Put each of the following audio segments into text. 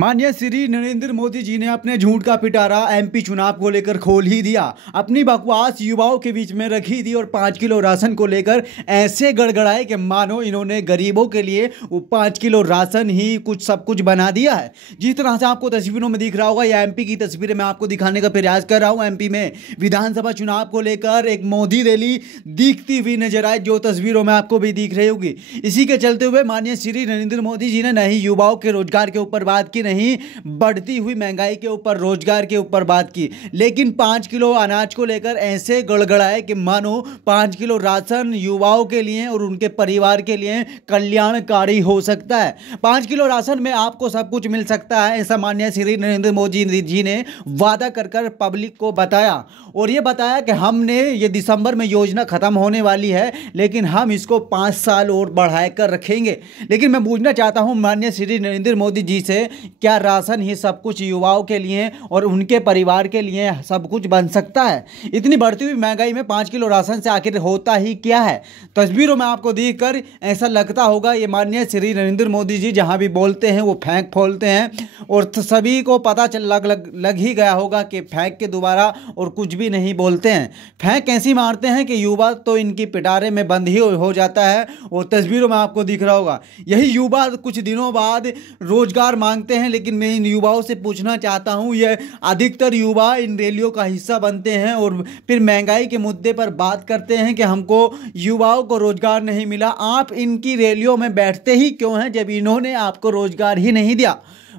माननीय श्री नरेंद्र मोदी जी ने अपने झूठ का पिटारा एमपी चुनाव को लेकर खोल ही दिया। अपनी बकवास युवाओं के बीच में रखी दी और 5 किलो राशन को लेकर ऐसे गड़गड़ाए कि मानो इन्होंने गरीबों के लिए वो 5 किलो राशन ही कुछ सब कुछ बना दिया है। जिस तरह से आपको तस्वीरों में दिख रहा होगा, यह एमपी की तस्वीरें मैं आपको दिखाने का प्रयास कर रहा हूँ। एमपी में विधानसभा चुनाव को लेकर एक मोदी रैली दिखती हुई नजर आए, जो तस्वीरों में आपको भी दिख रही होगी। इसी के चलते हुए माननीय श्री नरेंद्र मोदी जी ने नहीं युवाओं के रोजगार के ऊपर बात की, नहीं बढ़ती हुई महंगाई के ऊपर, रोजगार के ऊपर बात की, लेकिन 5 किलो अनाज को लेकर ऐसे गड़गड़ाए कि मानो 5 किलो राशन युवाओं के लिए और उनके परिवार के लिए कल्याणकारी हो सकता है। 5 किलो राशन में आपको सब कुछ मिल सकता है, ऐसा माननीय श्री नरेंद्र मोदी जी ने वादा कर पब्लिक को बताया। और ये बताया कि हमने ये दिसंबर में योजना खत्म होने वाली है, लेकिन हम इसको 5 साल और बढ़ाकर रखेंगे। लेकिन मैं पूछना चाहता हूं माननीय श्री नरेंद्र मोदी जी से, क्या राशन ही सब कुछ युवाओं के लिए और उनके परिवार के लिए सब कुछ बन सकता है? इतनी बढ़ती हुई महंगाई में 5 किलो राशन से आखिर होता ही क्या है? तस्वीरों में आपको देखकर ऐसा लगता होगा ये माननीय श्री नरेंद्र मोदी जी जहां भी बोलते हैं वो फेंक फोलते हैं, और सभी को पता लग ही गया होगा कि फेंक के दोबारा और कुछ भी नहीं बोलते हैं। फेंक ऐसी मारते हैं कि युवा तो इनकी पिटारे में बंद ही हो जाता है। और तस्वीरों में आपको दिख रहा होगा यही युवा कुछ दिनों बाद रोजगार मांगते हैं, लेकिन मैं इन युवाओं से पूछना चाहता हूं, ये अधिकतर युवा इन रैलियों का हिस्सा बनते हैं और फिर महंगाई के मुद्दे पर बात करते हैं कि हमको युवाओं को रोजगार नहीं मिला। आप इनकी रैलियों में बैठते ही क्यों हैं जब इन्होंने आपको रोजगार ही नहीं दिया?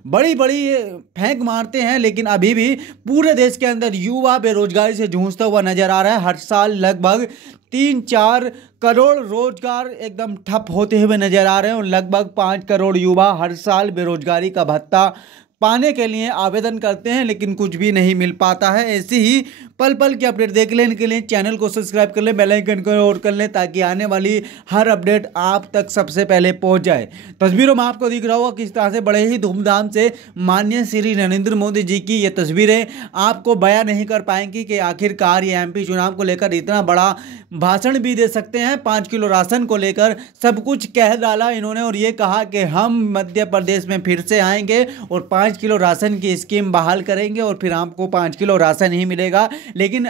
बड़ी बड़ी फेंक मारते हैं, लेकिन अभी भी पूरे देश के अंदर युवा बेरोजगारी से जूझता हुआ नजर आ रहा है। हर साल लगभग 3-4 करोड़ रोजगार एकदम ठप होते हुए नजर आ रहे हैं और लगभग 5 करोड़ युवा हर साल बेरोजगारी का भत्ता पाने के लिए आवेदन करते हैं, लेकिन कुछ भी नहीं मिल पाता है। ऐसी ही पल पल की अपडेट देख लेने के लिए चैनल को सब्सक्राइब कर लें, बेल आइकन को ऑन कर लें, ताकि आने वाली हर अपडेट आप तक सबसे पहले पहुंच जाए। तस्वीरों में आपको दिख रहा होगा किस तरह से बड़े ही धूमधाम से माननीय श्री नरेंद्र मोदी जी की ये तस्वीरें आपको बयां नहीं कर पाएंगी कि आखिरकार ये एमपी चुनाव को लेकर इतना बड़ा भाषण भी दे सकते हैं। 5 किलो राशन को लेकर सब कुछ कह डाला इन्होंने और ये कहा कि हम मध्य प्रदेश में फिर से आएंगे और 5 किलो राशन की स्कीम बहाल करेंगे और फिर आपको 5 किलो राशन ही मिलेगा। लेकिन